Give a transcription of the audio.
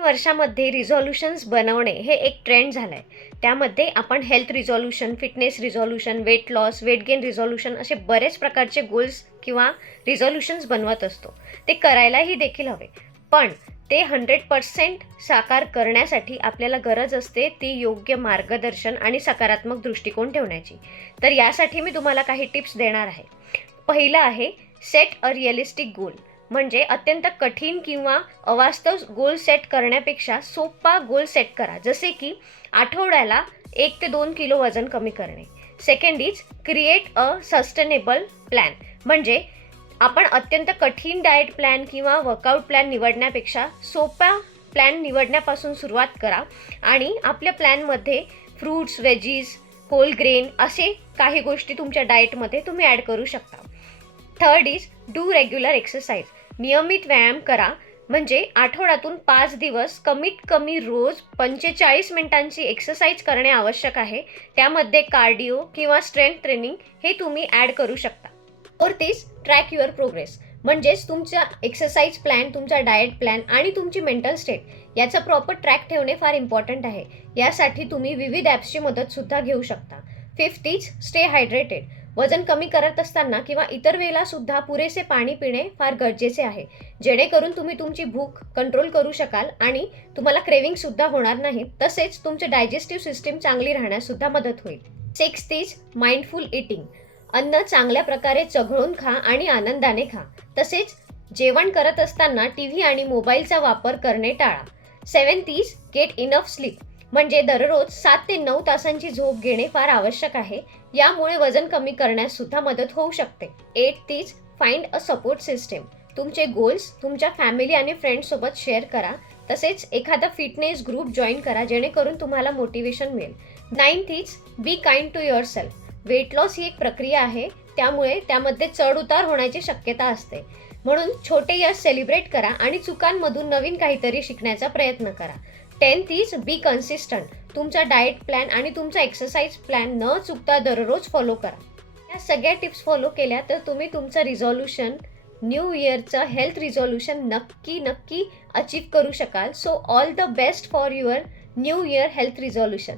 वर्षामध्ये रिझॉल्युशन्स बनवणे हे एक ट्रेंड झालं आहे त्यामध्ये आपण health resolution fitness resolution weight loss weight gain resolution असे बरेच प्रकारचे गोल्स किंवा रिझॉल्युशन्स बनवत असतो. ते करायलाही देखील हवे. पण ते हंड्रेड पर्सेंट साकार करण्यासाठी आपल्याला गरज असते ती योग्य मार्गदर्शन आणि सकारात्मक दृष्टिकोन ठेवण्याची. तर यासाठी मी तुम्हाला काही टिप्स देणार आहे. पहिलं आहे सेट अ रिअलिस्टिक गोल म्हणजे अत्यंत कठीण किंवा अवास्तव गोल सेट करण्यापेक्षा सोपा गोल सेट करा. जसे की आठवड्याला एक ते दोन किलो वजन कमी करणे. Second is create a sustainable plan म्हणजे आपण अत्यंत कठीण डाएट प्लॅन किंवा वर्कआउट प्लॅन निवडण्यापेक्षा सोपा प्लॅन निवडण्यापासून सुरुवात करा. आणि आपल्या प्लॅनमध्ये फ्रूट्स वेजीज होल ग्रेन असे काही गोष्टी तुमच्या डाएटमध्ये तुम्ही ॲड करू शकता. Third is do regular exercise नियमित व्यायाम करा. म्हणजे आठवड्यातून पाच दिवस कमीत कमी रोज पंचेचाळीस मिनिटांची एक्सरसाइज करणे आवश्यक आहे. त्यामध्ये कार्डिओ किंवा स्ट्रेंथ ट्रेनिंग हे तुम्ही ॲड करू शकता. फोर्थ ट्रॅक युअर प्रोग्रेस म्हणजेच तुमचा एक्सरसाइज प्लॅन तुमचा डाएट प्लॅन आणि तुमची मेंटल स्टेट याचा प्रॉपर ट्रॅक ठेवणे फार इम्पॉर्टंट आहे. यासाठी तुम्ही विविध ॲप्सची मदतसुद्धा घेऊ शकता. फिफ्थ इज स्टे हायड्रेटेड वजन कमी करत असताना किंवा इतर वेळेला सुद्धा पुरेसे पाणी पिणे फार गरजेचे आहे. जेणेकरून तुम्ही तुमची भूक कंट्रोल करू शकाल आणि तुम्हाला क्रेविंग सुद्धा होणार नाही. तसेच तुमचे डायजेस्टिव्ह सिस्टीम चांगली राहण्यास सुद्धा मदत होईल. सिक्स तीज माइंडफुल इटिंग अन्न चांगल्या प्रकारे चघळून खा आणि आनंदाने खा. तसेच जेवण करत असताना टी व्ही आणि मोबाईलचा वापर करणे टाळा. Seventh is get enough sleep म्हणजे दररोज सात ते नऊ तासांची झोप घेणे फार आवश्यक आहे. यामुळे वजन कमी करण्यास सुद्धा मदत होऊ शकते. Eighth is find a support system तुमचे गोल्स तुमच्या फॅमिली आणि फ्रेंड्ससोबत शेअर करा. तसेच एखादा फिटनेस ग्रुप जॉईन करा जेणेकरून तुम्हाला मोटिवेशन मिळेल. Ninth is be kind to yourself weight loss ही एक प्रक्रिया आहे. त्यामुळे त्यामध्ये चढ उतार होण्याची शक्यता असते. म्हणून छोटे यश सेलिब्रेट करा आणि चुकांमधून नवीन काहीतरी शिकण्याचा प्रयत्न करा. टेन्थ इज बी कन्सिस्टंट तुमचा डाएट प्लॅन आणि तुमचा एक्सरसाइज प्लॅन न चुकता दररोज फॉलो करा. या सगळ्या टिप्स फॉलो केल्या तर तुम्ही तुमचं रिझॉल्युशन न्यू इयरचं हेल्थ रिझॉल्युशन नक्की नक्की अचीव करू शकाल. So all the best for your new year health resolution